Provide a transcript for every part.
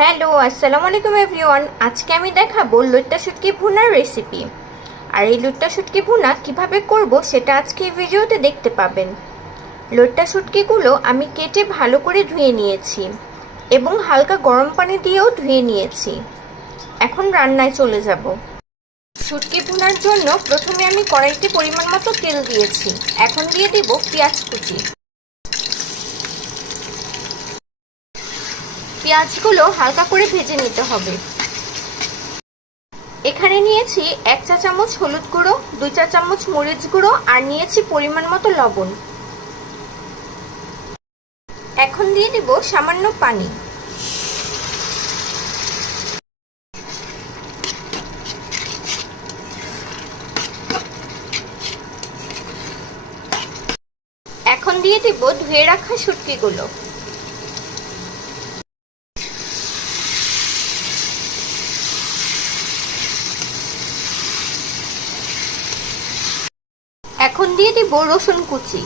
Hello, আসসালামু আলাইকুম everyone. আজকে আমি দেখাবো লইট্টা শুটকি ভুনার রেসিপি আর এই লুট্টা শুটকি ভুনা কীভাবে করব সেটা আজকে এই ভিডিওতে দেখতে পাবেন। লইট্টা শুটকিগুলো আমি কেটে ভালো করে ধুয়ে নিয়েছি এবং হালকা গরম পানি দিয়েও ধুয়ে নিয়েছি। এখন রান্নায় চলে যাব। শুটকি ভুনার জন্য প্রথমে আমি কড়াইতে পরিমাণ মতো তেল দিয়েছি। এখন দিয়ে দিব পেঁয়াজ কুচি। পেঁয়াজগুলো হালকা করে ভেজে নিতে হবে। এখানে নিয়েছি এক চা চামচ হলুদ গুঁড়ো, দুই চা চামচ মরিচ গুঁড়ো আর নিয়েছি পরিমাণ মতো লবণ। এখন দিয়ে দিব সামান্য পানি। এখন দিয়ে দিব ধুয়ে রাখা শুটকিগুলো। এখন দিয়ে দিব রসুন কুচি।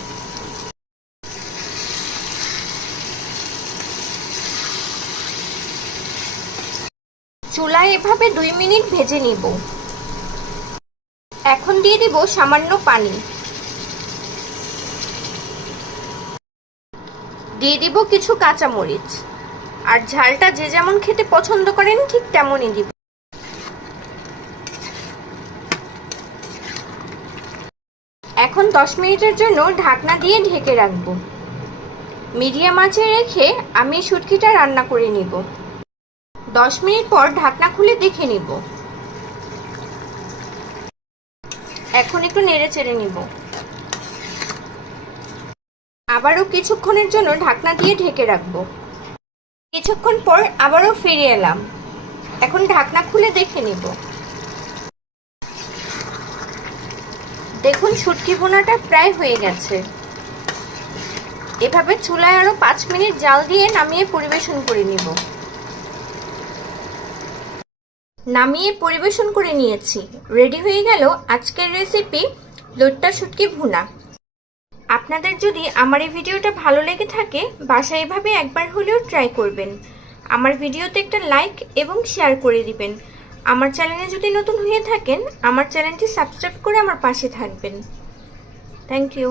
চুলায় এভাবে দুই মিনিট ভেজে নিব। এখন দিয়ে দিব সামান্য পানি। দিয়ে দিব কিছু কাঁচামরিচ। আর ঝালটা যে যেমন খেতে পছন্দ করেন ঠিক তেমনই দিব। এখন দশ মিনিটের জন্য ঢাকনা দিয়ে ঢেকে রাখব। মিডিয়াম আঁচে রেখে আমি শুটকিটা রান্না করে নিব। দশ মিনিট পর ঢাকনা খুলে দেখে নিব। এখন একটু নেড়ে চেড়ে নিব। আবারও কিছুক্ষণের জন্য ঢাকনা দিয়ে ঢেকে রাখব। কিছুক্ষণ পর আবারও ফিরে এলাম। এখন ঢাকনা খুলে দেখে নিব। দেখুন শুটকি বোনাটা প্রায় হয়ে গেছে। এভাবে চুলায় আরও পাঁচ মিনিট জাল দিয়ে নামিয়ে পরিবেশন করে নিব। নামিয়ে পরিবেশন করে নিয়েছি। রেডি হয়ে গেল আজকের রেসিপি লোট্টা শুটকি ভুনা। আপনাদের যদি আমার এই ভিডিওটা ভালো লেগে থাকে, বাসায় এভাবে একবার হলেও ট্রাই করবেন। আমার ভিডিওতে একটা লাইক এবং শেয়ার করে দিবেন। আমার চ্যানেলে যদি নতুন হয়ে থাকেন, আমার চ্যানেলটি সাবস্ক্রাইব করে আমার পাশে থাকবেন। Thank you